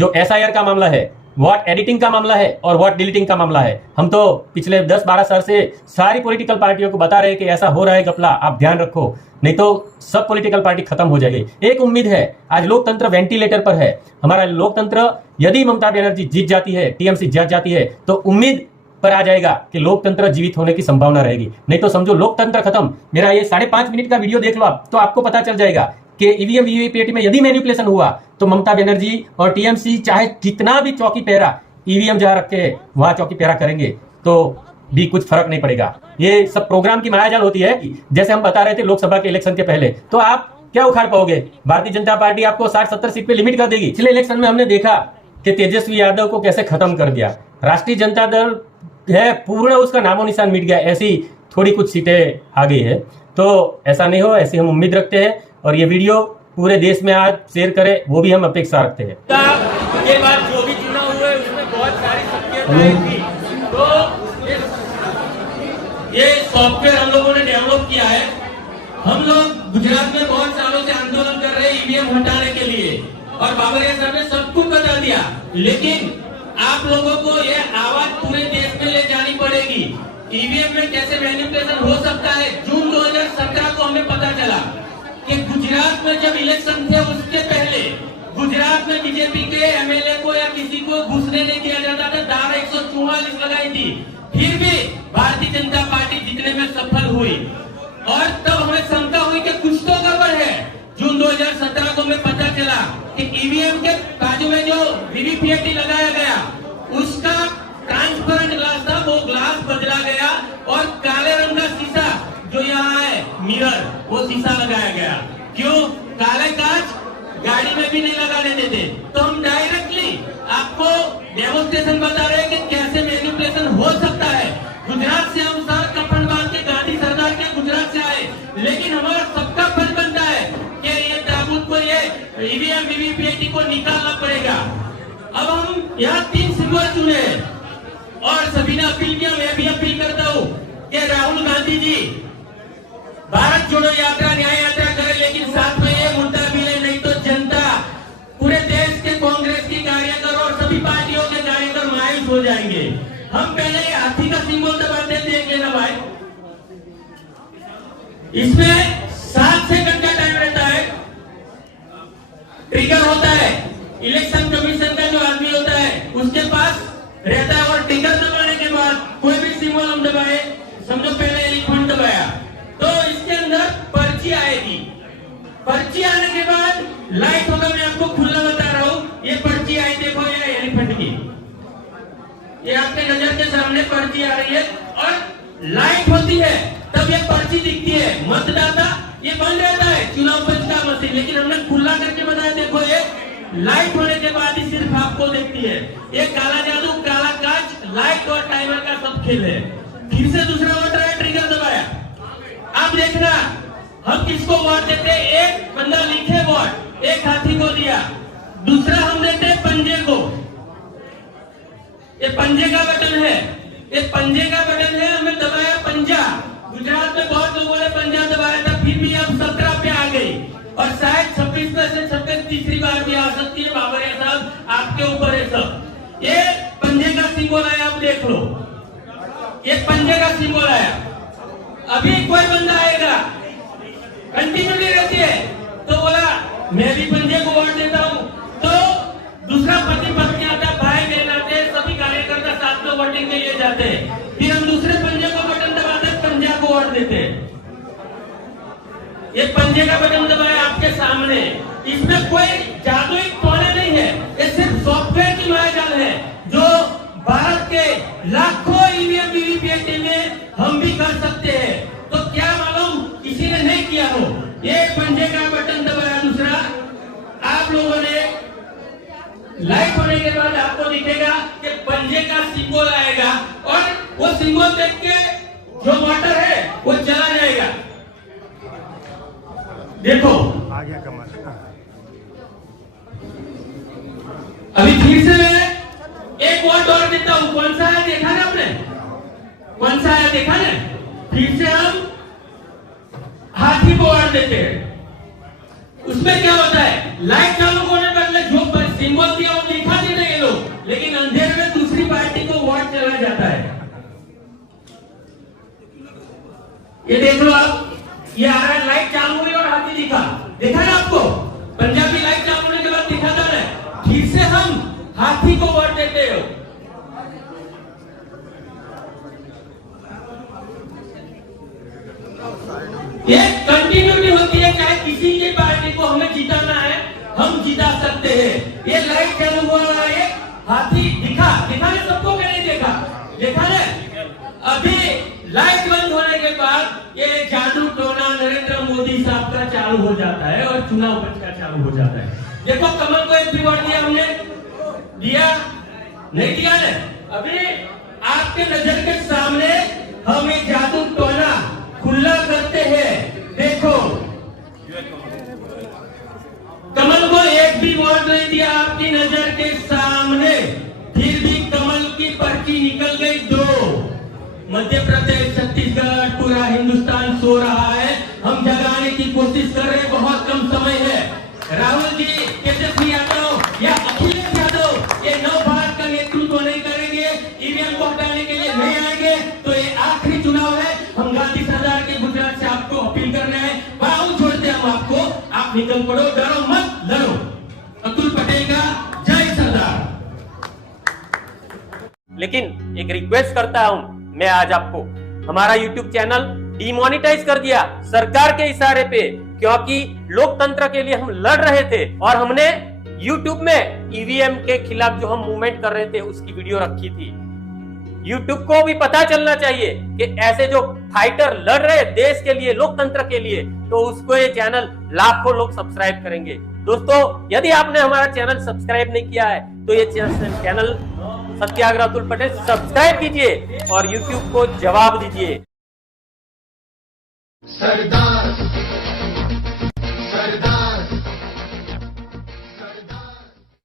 जो SIR का मामला है, वोट एडिटिंग का मामला है और वोट डिलीटिंग का मामला है। हम तो पिछले 10-12 साल से सारी पॉलिटिकल पार्टियों को बता रहे हैं कि ऐसा हो रहा है घपला, आप ध्यान रखो, नहीं तो सब पॉलिटिकल पार्टी खत्म हो जाएगी। एक उम्मीद है, आज लोकतंत्र वेंटिलेटर पर है। हमारा लोकतंत्र, यदि ममता बनर्जी जीत जाती है, TMC जीत जाती है, तो उम्मीद पर आ जाएगा कि लोकतंत्र जीवित होने की संभावना रहेगी। नहीं तो समझो लोकतंत्र खत्म। मेरा ये 5.5 मिनट का वीडियो देख लो आप, तो आपको पता चल जाएगा कि ईवीएम वीवीपैट में यदि मैनिपुलेशन हुआ तो ममता बनर्जी और TMC चाहे कितना भी चौकी पहरा ईवीएम जहां रख के वहां चौकी पहरा करेंगे तो भी कुछ फर्क नहीं पड़ेगा। ये सब प्रोग्राम की मायाजाल होती है। जैसे हम बता रहे थे लोकसभा के इलेक्शन के पहले, तो आप क्या उखाड़ पाओगे? भारतीय जनता पार्टी आपको 60-70 सीट पे लिमिट कर देगी। पिछले इलेक्शन में हमने देखा कि तेजस्वी यादव को कैसे खत्म कर दिया। राष्ट्रीय जनता दल है पूर्ण, उसका नामो निशान मिट गया। ऐसी थोड़ी कुछ सीटें आ गई है, तो ऐसा नहीं हो, ऐसी हम उम्मीद रखते हैं। और ये वीडियो पूरे देश में आज शेयर करें, वो भी हम अपेक्षा रखते हैं। के बाद जो भी चुनाव हुए उसमें बहुत सारी शक्तियां थी, तो ये सॉफ्टवेयर हम लोगों ने डेवलप किया है। हम लोग गुजरात में बहुत सालों से आंदोलन कर रहे हैं ईवीएम हटाने के लिए, और बाबरिया साहब ने सब कुछ बता दिया। लेकिन आप लोगों को ये आवाज पूरे देश में ले जानी पड़ेगी। ईवीएम में कैसे मैनिपुलेशन हो सकता है। जून 2017 को हमें पता चला कि गुजरात में जब इलेक्शन थे उसके पहले गुजरात में बीजेपी के MLA को या किसी को घुसने नहीं दिया जाता था। धारा 144 लगाई थी, फिर भी भारतीय जनता पार्टी जीतने में सफल हुई। और तब हमें शंका हुई कि कुछ तो गड़बड़ है। जून 2017 को हमें पता चला कि ईवीएम के बाजू में जो वीवीपैट लगाया गया उसका ट्रांसपेरेंट ग्लास था, वो ग्लास बदला गया और काले रंग का शीशा जो यहाँ है मिरर, वो शीशा लगाया गया। क्यों? काले कांच गाड़ी में भी नहीं लगाने देते। तो हम डायरेक्टली आपको डेमोन्स्ट्रेशन बता रहे हैं कि कैसे मैनिपुलेशन हो सकता है। गुजरात से हम सर कफन बांध के गांधी सरदार के गुजरात से आए, लेकिन हमारा सबका फर्ज बनता है कि ये ताबूत को, ये ईवीएम वीवीपैट को निकालना पड़ेगा। अब हम यहाँ 3 सिंबल चुने और सभी ने अपील किया, मैं भी अपील करता हूँ कि राहुल गांधी जी भारत जोड़ो यात्रा, न्याय यात्रा करें, लेकिन साथ में ये मुद्दा मिले, नहीं तो जनता, पूरे देश के कांग्रेस की कार्यकर और सभी पार्टियों के कार्यकर मायूस हो जाएंगे। हम पहले हाथी का सिंबल दबाते हैं, देख लेना भाई। इसमें 7 सेकंड का टाइम रहता है, ट्रिगर होता है। इलेक्शन कमीशन का जो आदमी होता है उसके पास रहता है, और ट्रिगर दबाने के बाद कोई भी सिंबल हम दबाए, समझो पहले एलिफेंट दबाया, तो इसके अंदर पर्ची आएगी। पर्ची आने के बाद लाइट होगा। मैं आपको खुला बता रहा हूँ, ये पर्ची आई, देखो ये एलिफेंट की, ये आपके नजर के सामने पर्ची आ रही है, और लाइट होती है तब ये पर्ची दिखती है। मतदाता ये बंद रहता है, चुनाव पंच का मशीन, लेकिन हमने खुला करके बताया, देखो ये लाइट होने के बाद ही सिर्फ आपको देखती है। ये काला जादू, काला कांच, लाइट और टाइमर का सब खेल है। फिर से दूसरा वोटर है, ट्रिगर दबाया। अब देखना हम किसको वोट देते हैं। एक बंदा लिखे वोट, एक हाथी को दिया, दूसरा हम देते हैं पंजे को। ये पंजे का बटन है, ये पंजे का बटन है, हमने दबाया पंजा। गुजरात में बहुत लोगों ने पंजा दबाया था, फिर भी अब 17 पे आ गई, और शायद 26 में से 26 तीसरी बार भी आ सकती है। बाबरिया साहब आपके ऊपर है सब। ये पंजे का सिंबल आया, आप देख लो, ये पंजे का सिंबल आया। अभी कोई बंदा आएगा, कंटिन्यूटी रहती है, तो बोला मैं भी पंजे को वोट देता हूं, तो दूसरा पति पत्नी आता, भाई बहन आते, सभी कार्यकर्ता साथ में वोटिंग के लिए जाते हैं। फिर हम दूसरे पंजे को बटन दबाते, पंजा को वोट देते हैं। ये पंजे का बटन दबाया आपके सामने, इसमें कोई जादुई टोना नहीं है, ये सिर्फ सॉफ्टवेयर की मायाजाल है जो भारत के लाखों ईवीएम वीवीपैट में हम भी कर सकते हैं। तो क्या मालूम किसी ने नहीं किया हो। ये पंजे का बटन दबाया, दूसरा आप लोगों ने लाइट होने के बाद आपको दिखेगा कि पंजे का सिंबल आएगा, और वो सिंबल देख के जो वोटर है वो चला जाएगा। देखो आ गया कमल। अभी फिर से मैं एक वोट और देता हूं। कौन सा है देखा ना आपने? कौन सा है देखा ना? फिर से हम हाथी को वोट देते हैं। उसमें क्या होता है, लाइट चालू होने पर जो सिंबल दिया वो लिखा जाता है। ये देख लो आप, ये आ रहा है, लाइट चालू हुई और हाथी दिखा, देखा ना आपको? पंजाबी लाइट चालू होने के बाद दिखाता है, फिर से हम हाथी को वोट देते हो। ये कंटिन्यूटी होती है, चाहे किसी की पार्टी को हमें जिताना है हम जिता सकते हैं। ये लाइट चालू हुआ, ये हाथी दिखा, दिखा ने सबको क्या नहीं देखा, देखा ने? अभी लाइट बंद होने के बाद ये जादू टोना नरेंद्र मोदी साहब का चालू हो जाता है और चुनाव पंच का चालू हो जाता है। देखो कमल को एक रिवॉर्ड दिया हमने, दिया नहीं दिया ने? अभी आपके नजर के सामने हम ये जादू टोना खुला करते हैं। देखो कमल को एक भी वोट नहीं दिया आपकी नजर के सामने, फिर भी कमल की पर्ची निकल गई 2। मध्य प्रदेश, छत्तीसगढ़, पूरा हिंदुस्तान सो रहा है, हम जगाने की कोशिश कर रहे हैं, बहुत कम समय है। राहुल जी, तेजस्वी यादव या अखिलेश यादव ये नव भारत का नेतृत्व नहीं करेंगे, ईवीएम को हटाने के लिए नहीं आएंगे, तो ये आखिरी चुनाव है। हम गांधी सरदार के गुजरात से आपको अपील करना है, बाहू छोड़ते हम आपको, आप निकल पड़ो, डरो मत, लड़ो। अतुल पटेल का जय सरदार। लेकिन एक रिक्वेस्ट करता हूं मैं आज आपको, हमारा YouTube चैनल डिमोनेटाइज कर दिया सरकार के इशारे पे, क्योंकि लोकतंत्र के लिए हम लड़ रहे थे और हमने YouTube में ईवीएम के खिलाफ जो हम मूवमेंट कर रहे थे उसकी वीडियो रखी थी। YouTube को भी पता चलना चाहिए कि ऐसे जो फाइटर लड़ रहे देश के लिए, लोकतंत्र के लिए, तो उसको ये चैनल लाखों लोग सब्सक्राइब करेंगे। दोस्तों, यदि आपने हमारा चैनल सब्सक्राइब नहीं किया है तो ये चैनल सत्याग्रह अतुल पटेल सब्सक्राइब कीजिए और YouTube को जवाब दीजिए। सरदार